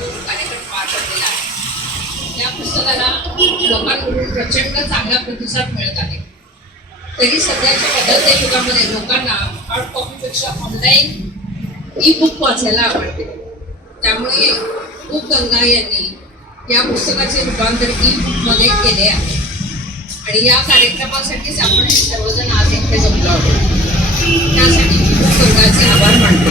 कार्यक्रम पार पडलेला आहे. या पुस्तकाला लोकांकडून प्रचंड चांगला प्रतिसाद मिळत आहे. तरी सध्याच्या बदलत्या युगामध्ये लोकांना हार्ड कॉपीपेक्षा ऑनलाईन ई बुक वाचायला आवडते. त्यामुळे बुक गंगा यांनी या पुस्तकाचे रूपांतर ई बुकमध्ये केले आहे आणि या कार्यक्रमासाठीच आपण सर्वजण आज इथे जमलो आहोत. त्यासाठी बुक गंगाचे आभार मानतो.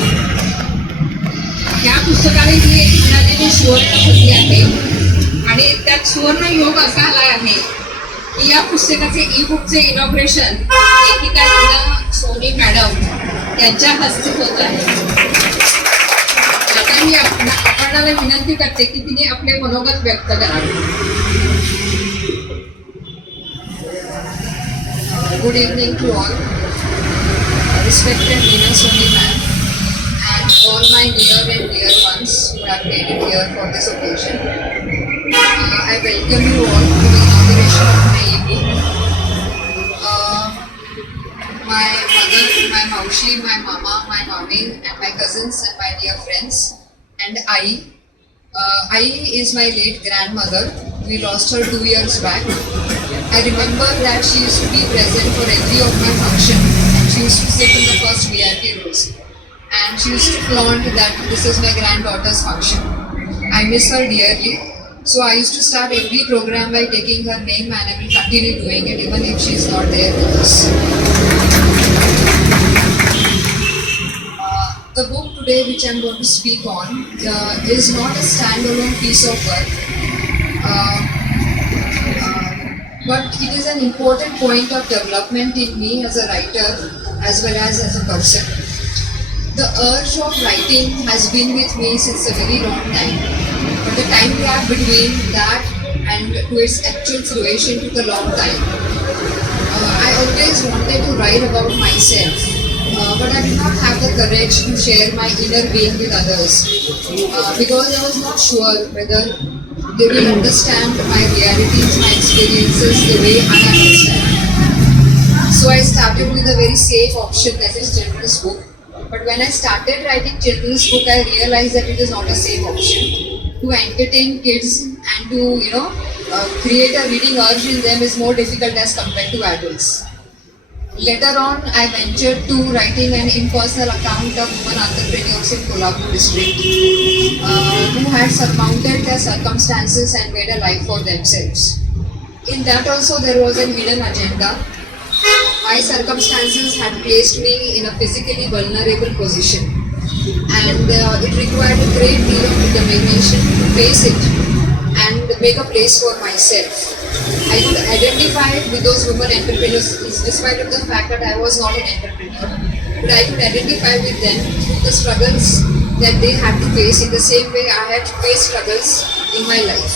या पुस्तकाने जी एक मिळालेली सुवर्ण संधी आहे आणि त्यात सुवर्ण योग असा आला आहे की या पुस्तकाचे ई बुकचे इनॉग्रेशन लेखिका लीना सोनी मॅडम यांच्या हस्ते होत आहे. आता मी आपणाला विनंती करते की तिने आपले मनोगत व्यक्त करावे. Good evening to all. Respected Leena Soni ma'am and all my near and dear ones who have made it here for this occasion. I welcome you all to the inauguration of my e-book. My mother, my maushi, my mama, my mami and my cousins and my dear friends and Ai. Ai is my late grandmother. We lost her 2 years back. I remember that she used to be present for every of my function. She used to sit in the first VIP rows and she used to flaunt that this is my granddaughter's function. I miss her dearly. So I used to start every program by taking her name and I will continue doing it even if she is not there with us. The book today which I am going to speak on is not a standalone piece of work. But it is an important point of development in me as a writer as well as a person. The urge of writing has been with me since a very long time. But the time gap between that and to its actual fruition took a long time. I always wanted to write about myself, but I did not have the courage to share my inner being with others because I was not sure whether they will understand my realities, my experiences the way I understand. So I started with a very safe option, that is children's book. But when I started writing children's book, I realized that it is not a safe option. To entertain kids and to create a reading urge in them is more difficult as compared to adults. Later on, I ventured to writing an impersonal account of women entrepreneurs in Kolhapur district who had surmounted their circumstances and made a life for themselves. In that also there was a hidden agenda. My circumstances had placed me in a physically vulnerable position and it required a great deal of determination to face it and make a place for myself. I could identify with those women entrepreneurs despite of the fact that I was not an entrepreneur. But I could identify with them through the struggles that they had to face in the same way I had faced struggles in my life.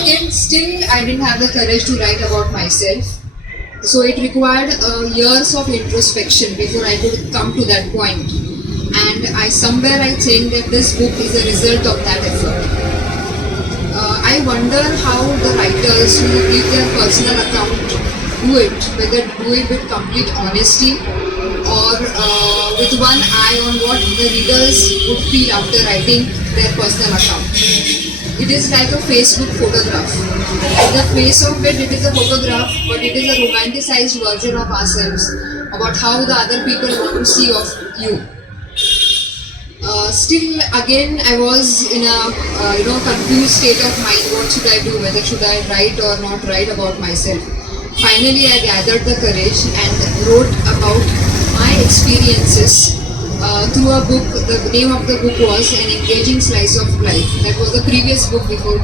Again, still I didn't have the courage to write about myself. So it required years of introspection before I could come to that point. And I think that this book is a result of that effort. I wonder how the writers who give their personal account do it, whether do it with complete honesty or with one eye on what the readers would feel after writing their personal account. It is like a Facebook photograph. The face of it is a photograph, but it is a romanticized version of ourselves, about how the other people want to see of you. Still again I was in a confused state of mind. What should I do? Whether should I write or not write about myself? Finally I gathered the courage and wrote about my experiences through a book. The name of the book was An Engaging Slice of Life. That was the previous book before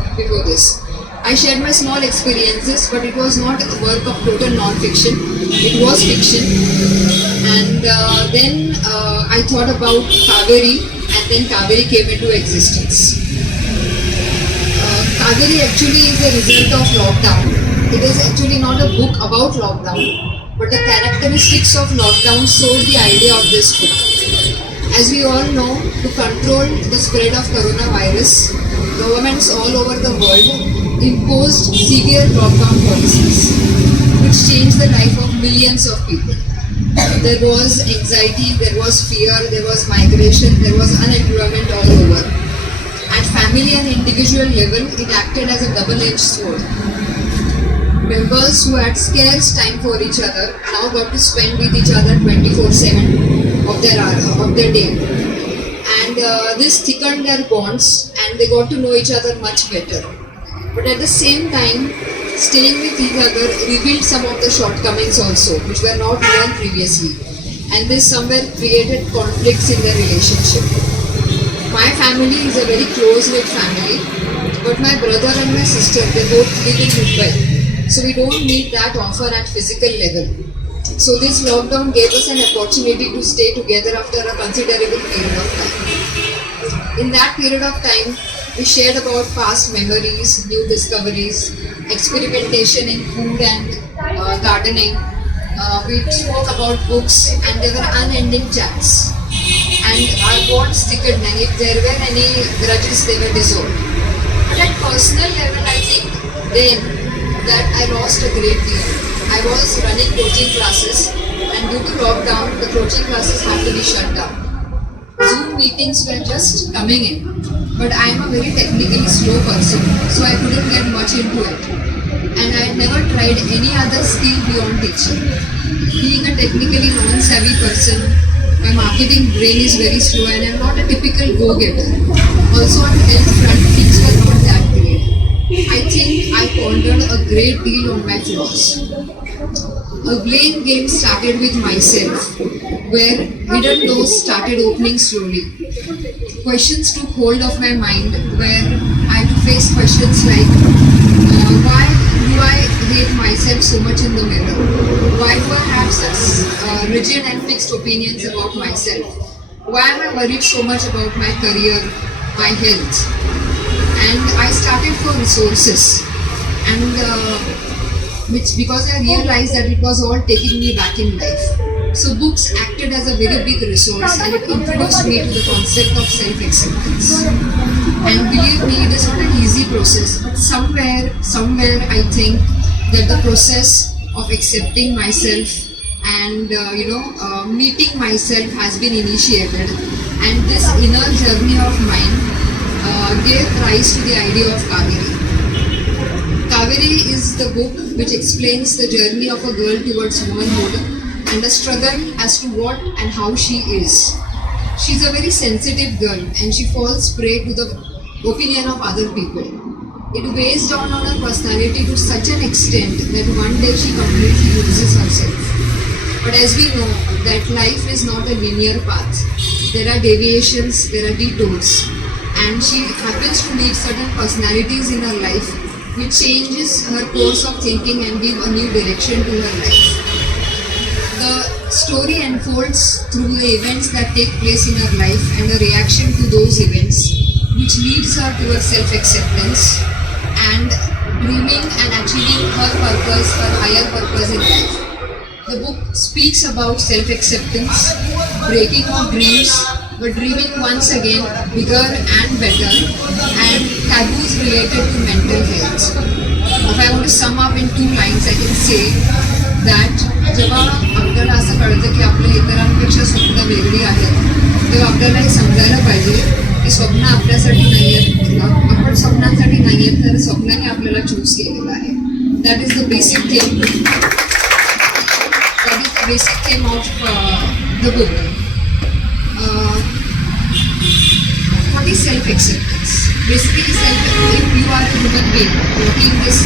this. I shared my small experiences, but it was not a work of total non-fiction. It was fiction. And then I thought about Kaveri, and then Kaveri came into existence. Kaveri actually is a result of lockdown. It is actually not a book about lockdown, but the characteristics of lockdown sold the idea of this book. As we all know, to control the spread of coronavirus, governments all over the world imposed severe lockdown policies, which changed the life of millions of people. There was anxiety, there was fear, there was migration, there was unemployment all over. At family and individual level, it acted as a double-edged sword. Members who had scarce time for each other now got to spend with each other 24/7 of their day. And this thickened their bonds and they got to know each other much better. But at the same time, staying with each other revealed some of the shortcomings also, which were not known previously. And this somewhere created conflicts in their relationship. My family is a very close-knit family, but my brother and my sister, they both live in Mumbai. So we don't meet that often at physical level. So this lockdown gave us an opportunity to stay together after a considerable period of time. In that period of time, we shared about past memories, new discoveries, experimentation in food and gardening. We spoke about books and there were unending chats. And our bonds thickened, and if there were any grudges, they were dissolved. But at personal level, I think then that I lost a great deal. I was running coaching classes and due to lockdown, the coaching classes had to be shut down. Zoom meetings were just coming in, but I am a very technically slow person, so I couldn't get much into it. And I had never tried any other skill beyond teaching. Being a technically non-savvy person, my marketing brain is very slow and I am not a typical go-getter. Also on health front, things were not that great. I think I pondered a great deal on my flaws. A blame game started with myself, where hidden doors started opening slowly. Questions took hold of my mind, where I had to face questions like, why do I hate myself so much in the mirror? Why do I have such rigid and fixed opinions about myself? Why am I worried so much about my career, my health? And I started for resources, and because I realized that it was all taking me back in life. So books acted as a very big resource and it introduced me to the concept of self-acceptance. And believe me, it is not an easy process, but somewhere I think that the process of accepting myself and meeting myself has been initiated, and this inner journey of mine gave rise to the idea of Kaveri. Kaveri is the book which explains the journey of a girl towards womanhood and the struggle as to what and how she is. She's a very sensitive girl and she falls prey to the opinion of other people. It weighs down on her personality to such an extent that one day she completely loses herself. But as we know that life is not a linear path. There are deviations, there are detours, and she happens to meet certain personalities in her life which changes her course of thinking and give a new direction to her life. The story unfolds through the events that take place in her life and the reaction to those events, which leads her towards self-acceptance and dreaming and achieving her purpose, her higher purpose in life. The book speaks about self-acceptance, breaking of dreams, but dreaming once again bigger and better, and taboos related to mental health. If I want to sum up in 2 lines, I can say that जेव्हा आपल्याला असं कळतं की आपल्या इतरांपेक्षा स्वप्न वेगळी आहेत, तेव्हा आपल्याला हे समजायला पाहिजे की स्वप्न आपल्यासाठी नाही आहेत, आपण स्वप्नांसाठी नाही आहेत, तर स्वप्नाने आपल्याला चूज केलेलं आहे. That is the basic thing. That is the basic theme of the book. What is self-acceptance? Basically, if you are a human being walking this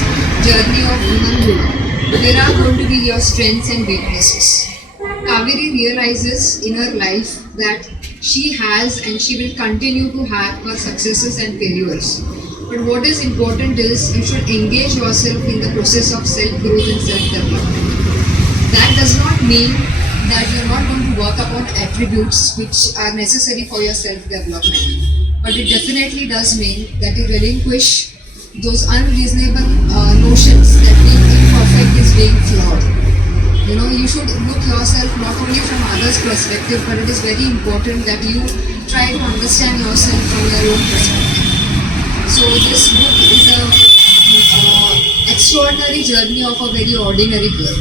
journey of womanhood, there are going to be your strengths and weaknesses. Kaveri realizes in her life that she has and she will continue to have her successes and failures. But what is important is you should engage yourself in the process of self-growth and self-development. That does not mean that you're not going to work upon attributes which are necessary for your self-development. But it definitely does mean that you relinquish those unreasonable notions that being imperfect is being flawed. You should look yourself not only from others' perspective, but it is very important that you try to understand yourself from your own perspective. So this book is a extraordinary journey of a very ordinary girl.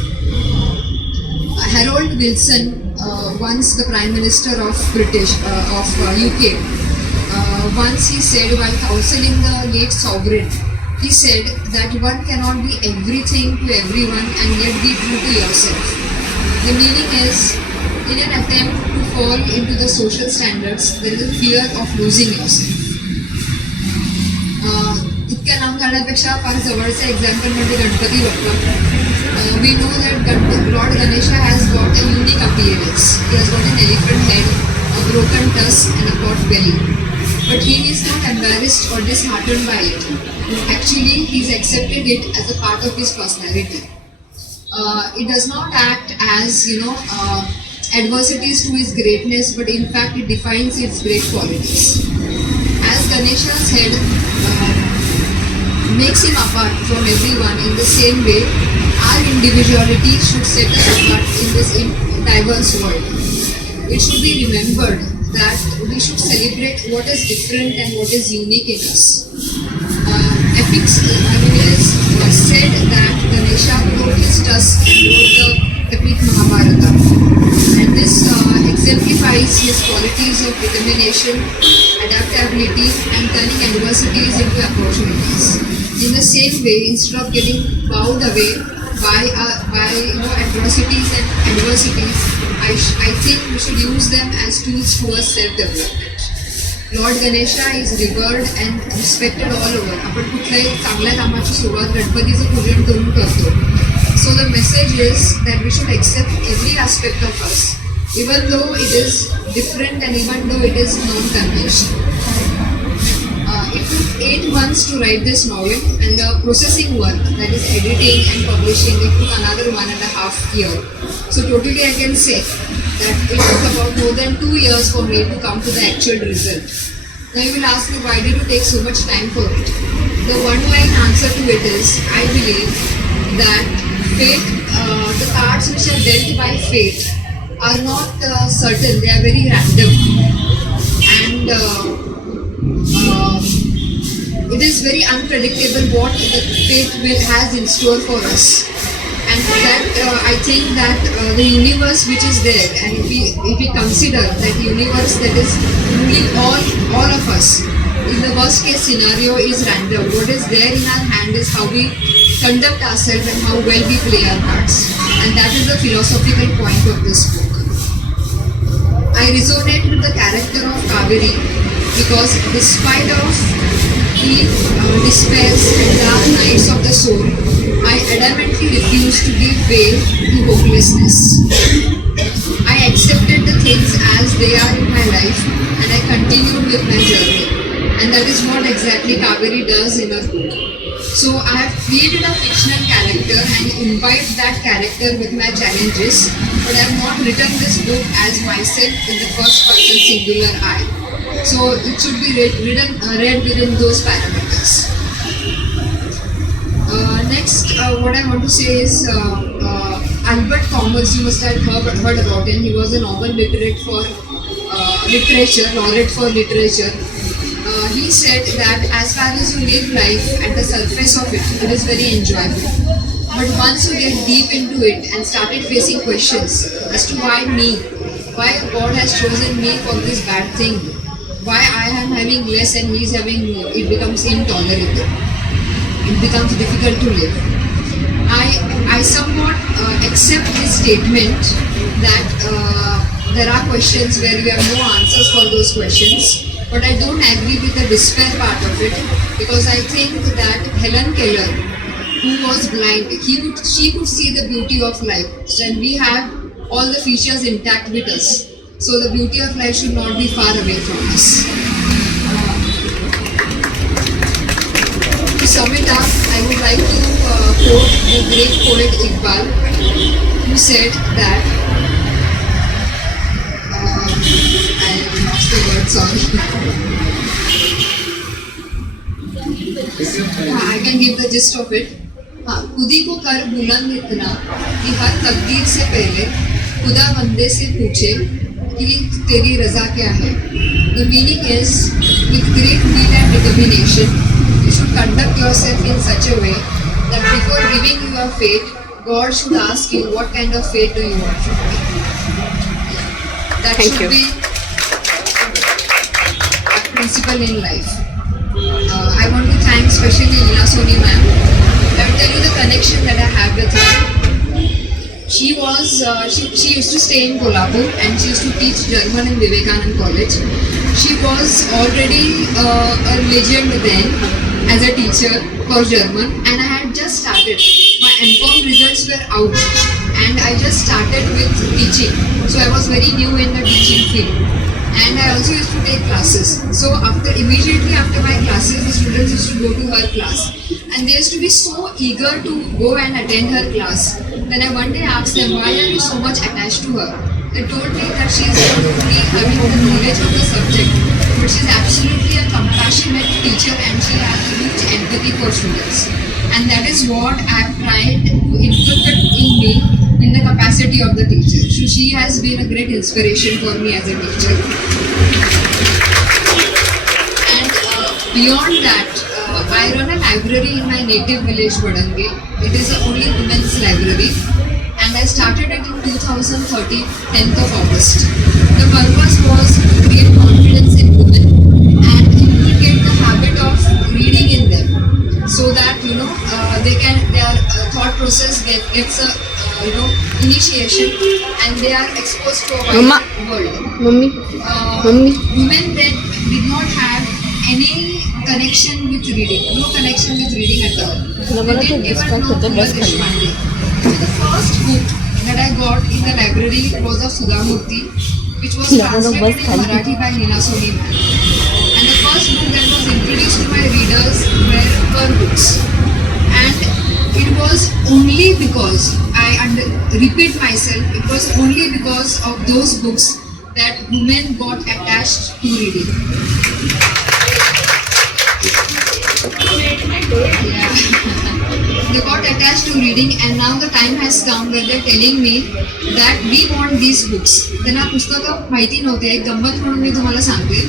Harold Wilson, once the Prime Minister of UK, once he said while counseling the late sovereign, he said that one cannot be everything to everyone and yet be true to yourself. The meaning is, in an attempt to fall into the social standards, there is a fear of losing yourself. इतक्या लांब काढण्यापेक्षा फार जवळचं example म्हणजे Ganpati Bappa. We know that Lord Ganesha has got a unique appearance. He has got an elephant head, a broken tusk and a pot belly. But he is not embarrassed or disheartened by it. Actually, he's accepted it as a part of his personality. It does not act as, adversities to his greatness, but in fact it defines its great qualities. As Ganesha's head makes him apart from everyone, in the same way, our individuality should set us apart in this diverse world. It should be remembered that we should celebrate what is different and what is unique in us. Epics said that Ganesha broke his tusk and wrote the epic Mahabharata. And this exemplifies his qualities of determination, adaptability, and turning adversities into opportunities. In the same way, instead of getting bowed away by atrocities and adversities, I think we should use them as tools towards self-development. Lord Ganesha is revered and respected all over. आपण कुठल्याही चांगल्या कामाची सुरुवात गणपतीचं पूजन करून करतो. So the message is that we should accept every aspect of us, even though it is different and even though it is non-conventional. It took 8 months to write this novel, and the processing work, that is editing and publishing, it took another 1.5 years. So totally I can say that it took about more than 2 years for me to come to the actual result. Now you will ask me, why did you take so much time for it? The one-line answer to it is, I believe that fate, the cards which are dealt by fate are not certain, they are very random. And it is very unpredictable what the fate has in store for us. And that I think that the universe which is there, and if we consider that universe that is ruling all of us, in the worst case scenario is random. What is there in our hand is how we conduct ourselves and how well we play our parts. And that is the philosophical point of this book. I resonate with the character of Kaveri because despite of the despairs and dark nights of the soul, I adamantly refused to give way to hopelessness. I accepted the things as they are in my life and I continued with my journey. And that is what exactly Kaveri does in her book. So I have created a fictional character and imbibed that character with my challenges, but I have not written this book as myself in the first person singular I. So it should be read within those parameters. Next, what I want to say is Albert Thomas. You must have heard about him. He was a Nobel laureate for literature. He said that as far as you live life at the surface of it, it is very enjoyable. But once you get deep into it and started facing questions as to why me, why God has chosen me for this bad thing, why I am having less and he is having more, it becomes intolerable. It becomes difficult to live. I somewhat accept his statement that there are questions where we have no answers for those questions, but I don't agree with the despair part of it, because I think that Helen Keller, who was blind, she could see the beauty of life, and we have all the features intact with us. So the beauty of life should not be far away from us. To sum it up, I would like to quote the great poet Iqbal, who said that I lost the word, sorry. I can give the gist of it. खुदी को कर बुलंद इतना कि हर तकदीर से पहले खुदा बंदे से पूछे कि तेरी रजा क्या है. The meaning is, with great will and determination, you should conduct yourself in such a way that before giving your fate, God should ask you, what kind of fate do you want from me? That Thank should you. be a principle in life. I want to thank especially Leela Soni ma'am. I will tell you the connection that I have with her. She used to stay in Kolhapur and she used to teach German in Vivekanand College. She was already a legend then as a teacher for German, and I had just started. My M.Com results were out and I just started with teaching. So I was very new in the teaching field. And I also used to take classes. So immediately after my classes, the students used to go to her class. And they used to be so eager to go and attend her class. Then I one day asked them, why are you so much attached to her? They told me that she is not only having the knowledge of the subject, but she is absolutely a compassionate teacher and she has a huge empathy for students. And that is what I have tried to inculcate in me in the capacity of the teacher. So she has been a great inspiration for me as a teacher. And beyond that, I run a library in my native village, Vadange. It is the only women's library. And I started it in 2013, 10th of August. The purpose was to create confidence in women and inculcate the habit of reading in them, so that their thought process gets a initiation and they are exposed to a Mama. wide world. Mummy. Mummy. Women then did not have any connection with reading, no connection with reading at all. They didn't even know Pula Deshpande. So the first book that I got in the library was of Sudha Murthy, which was translated in Marathi by Leela Soni ma'am. And the first book that was introduced to my readers were her books. And it was only because, repeat myself, it was only because of those books that women got attached to reading. They got attached to reading, and now the time has come where they're telling me that we want these books. त्यांना पुस्तकं माहिती नव्हते. एक गंमत म्हणून मी तुम्हाला सांगते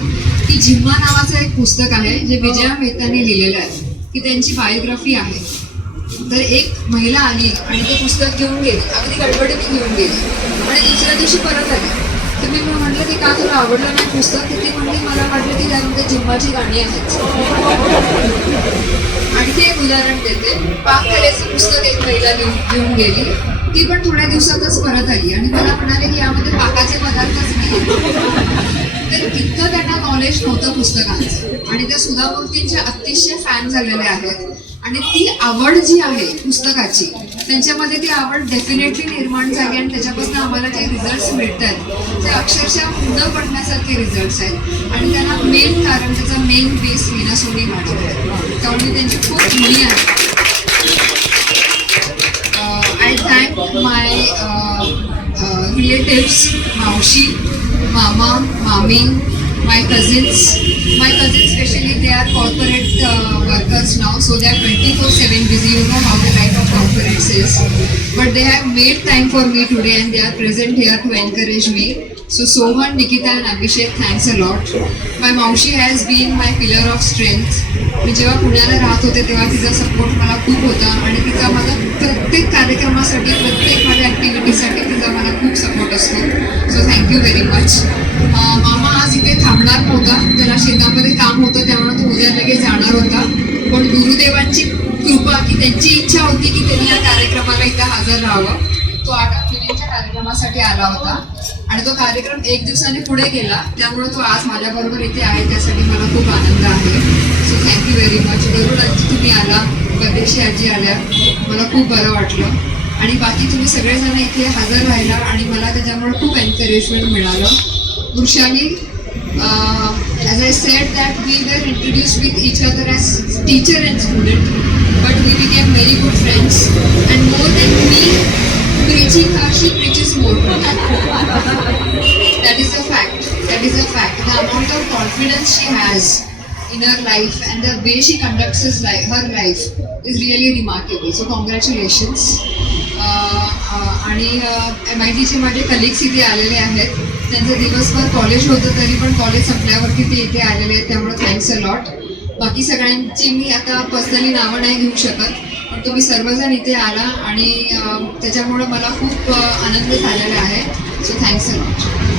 की जिम्मा नावाचं एक पुस्तक आहे जे विजया मेहताने लिहिलेलं आहे, की त्यांची बायोग्राफी आहे. तर एक महिला आली आणि ते पुस्तक घेऊन गेली, अगदी गडबडीने घेऊन गेली आणि दुसऱ्या दिवशी परत आली. तर मी म्हटलं की का तुला आवडलं नाही पुस्तक? ती म्हणली मला वाटलं की त्यामध्ये जिम्माची गाणी आहेत. आणखी एक उदाहरण देते. पाककलेचं पुस्तक एक महिला घेऊन गेली, ती पण थोड्या दिवसातच परत आली आणि मला म्हणाले की यामध्ये पाकाचे पदार्थच नाही. तर इतकं त्यांना नॉलेज नव्हतं पुस्तकांचं आणि त्या सुधा मूर्तींच्या अतिशय फॅन झालेले आहेत. आणि ती आवड जी आहे पुस्तकाची, त्यांच्यामध्ये ती आवड डेफिनेटली निर्माण झाली आणि त्याच्यापासून आम्हाला जे रिझल्ट्स मिळत आहेत ते अक्षरशः न पडण्यासारखे रिझल्ट्स आहेत. आणि त्यांना मेन कारण, त्याचा मेन बेस लीला सोनी मॅडम आहे, त्यामुळे त्यांची खूप ऋणी आहे. आय थँक माय रिलेटिव्स, मावशी, मामा, मामी, my cousins especially, they are corporate workers now, so they are 24/7 busy. You know how the life of corporates is, but they have made time for me today and they are present here to encourage me. So Sohan, Nikita and Abhishek, thanks a lot. My Maushi has been my pillar of strength. मी जेव्हा पुण्याला राहत होते तेव्हा तिचा support मला खूप होता आणि तिचा माझा प्रत्येक कार्यक्रमासाठी, प्रत्येक माझ्या ॲक्टिव्हिटीसाठी तिचा मला खूप सपोर्ट असतो. So thank you very much. मामा आज इथे थांबणार नव्हता, त्याला शेतामध्ये काम होतं त्यामुळे तो उद्या लगेच जाणार होता. पण गुरुदेवांची कृपा की त्यांची इच्छा होती की त्यांनी या कार्यक्रमाला इथे हजर राहावं. तो 8 एप्रिलच्या कार्यक्रमासाठी आला होता आणि तो कार्यक्रम 1 दिवसाने पुढे गेला, त्यामुळे तो आज माझ्याबरोबर इथे आहे, त्यासाठी मला खूप आनंद आहे. So thank you very much. गरुड आजी तुम्ही आला, परदेशी आजी आल्या, मला खूप बरं वाटलं. आणि बाकी तुम्ही सगळेजण इथे हजर राहिला आणि मला त्याच्यामुळे खूप एन्करेजमेंट मिळालं. Vrishali, as I said that we were introduced with each other as teacher and student, but we became very good friends, and more than me preaching her, she preaches more. That is a fact. The amount of confidence she has in her life and the way she conducts her life is really remarkable. So congratulations. आणि MITचे माझे colleagues इथे आलेले आहेत. त्यांचं दिवसभर college होतं तरी पण कॉलेज संपल्यावरती ते इथे आलेले आहेत, त्यामुळे थँक्स अ लॉट. बाकी सगळ्यांची मी आता पर्सनली नावं नाही घेऊ शकत, पण तुम्ही सर्वजण इथे आला आणि त्याच्यामुळे मला खूप आनंद झालेला आहे. So thanks a lot.